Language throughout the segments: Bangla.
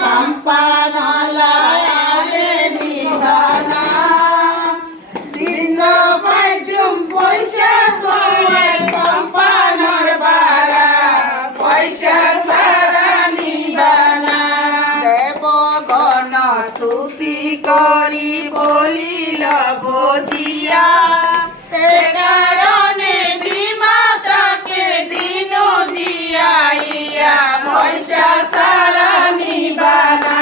সাম্পানালায় নিবানা দিন পাইছুম পয়সা তোমার সাম্পানর বারা পয়সা সারা নিবানা দেবগণ স্তুতি করি বলিল বুঝিয়া কারণে বিমাতাকে দিন জিয়াইয়া পয়সা সারা নিবানা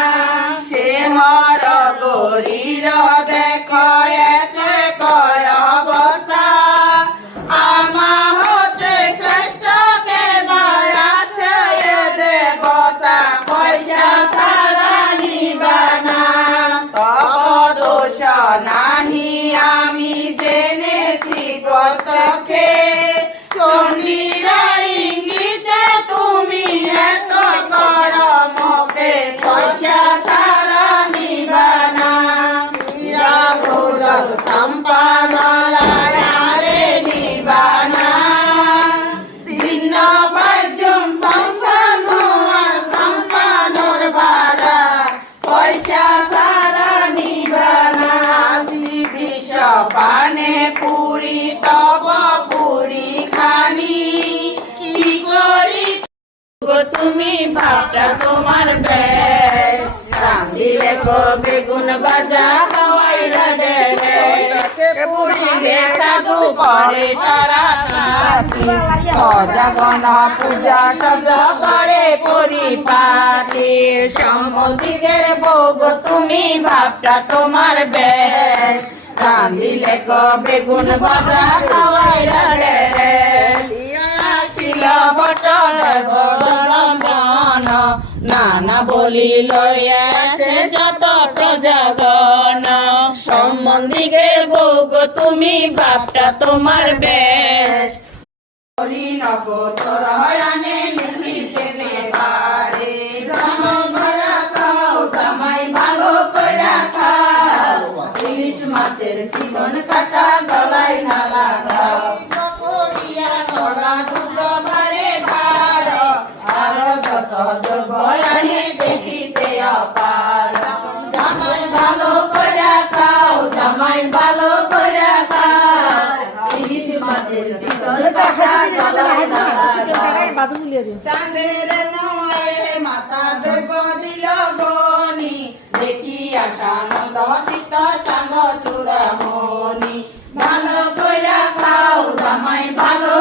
সে হর গরির দেখ এক কয় অবস্থা আমা হতে শ্রেষ্ঠ কে বাড়াছে দেবতা পয়সা সারা নিবানা তব দোষ নাহি আমি জেনেছি প্রত্যক্ষে চণ্ডীরা ইঙ্গিতে তুমি এত কর মোকে পয়সা সারা নিবানা ভুলক সাম্পানালায় নিবানা দিন বাইজম সংসানু আর সাম্পানর বারা পয়সা সারা নিবানা বিষ পানে পুরি তব পুরি খানি কি করি তুমি ভাবটা তোমার বেশ রান্দিলে গো বেগুন ভাজা খাওয়াইলা ডেরে পুরিলে সাধু করে সারা রাতি অজাগন পূজা সজ করে পরিপাটি সম্বন্ধিকের ভোগ তুমি ভাবটা তোমার বেশ রান্দিলে গো বেগুন ভাজা খাওয়াইলা ডেরে আসিল বট গণ নানা বলি লইয়া সে যত প্রজাগণ সম্বন্ধিকের ভোগ তুমি বাপটা তোমার বেশ নগর হয়ানে লিখিতে নেবারে জনগণা খাও জামাই ভালো কইরা খাও ইলিশ মাছের চিকন কাটা গলায় না লাগাও করিয়া গলা দুধ ভারে ভার আর যত বয়ানে দেখিতে অপার জামাই ভালো কইরা খাও জামাই ভালো কইরা খাও ইলিশ মাছের চিকন কাটা গলায় না লাগাও চাঁদের নয় মাতা দেব দিল গনি দেখিয়া সানন্দ চিত্ত চাঁদ চূড়ামণি ভালো কইরা খাও জামাই ভালো